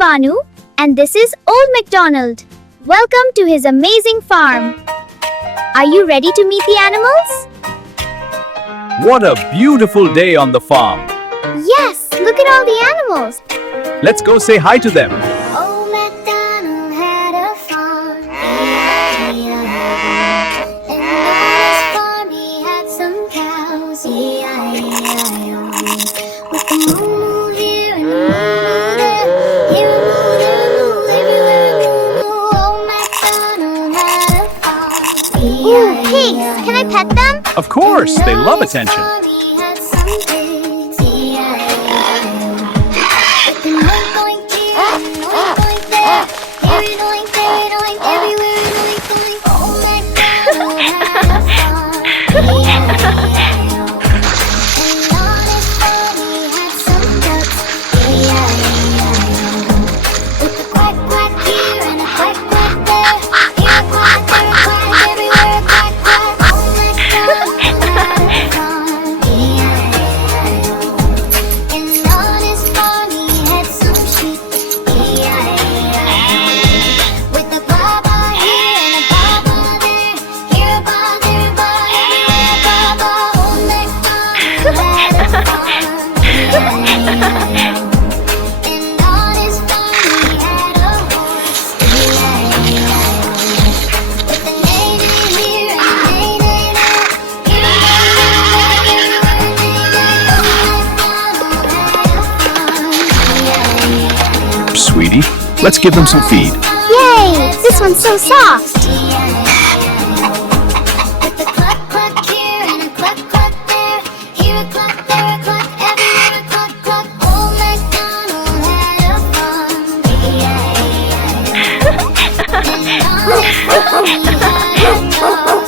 Vanu, and this is Old MacDonald. Welcome to his amazing farm. Are you ready to meet the animals? What a beautiful day on the farm. Yes, look at all the animals. Let's go say hi to them. Old MacDonald had a farm, E-I-E-I-O. And on his farm he had some cows, E-I-E-I-O. With the moo-moo here and the moo-moo there, here a moo, there a moo, everywhere a moo-moo. Old MacDonald had a farm, Ooh, pigs. Can I pet them? Of course, they love attention. he had some pigs, E-I-E-I-O. With an oink oink here and an oink oink there, here an oink, there an oink, everywhere an oink oink. Old MacDonald had a farm, E-I-E-I-O. And on his farm he had some ducks, E-I-E-I-O. With a quack quack here and a quack quack there, here a quack, there a quack, everywhere a quack quack. Old MacDonald had a farm, E-I-E-I-O. And on his farm he had some sheep, E-I-E-I-O. With a baba here and a baba there, here a ba, there a ba, everywhere a baba. Old MacDonald had a farm, E-I-E-I-O. And on his farm he had a horse, E-I-E-I-O. With a neigh-neigh here and a neigh-neigh there, here a neigh-neigh, everywhere a neigh-neigh. Old MacDonald had a farm, E-I-E-I-O. Sweetie, let's give them some feed. Yay! This one's so soft. With a cluck cluck here and a cluck cluck there, here a cluck, there a cluck, everywhere a cluck cluck. Old MacDonald had a farm, E-I-E-I-O. And on his farm he had a dog,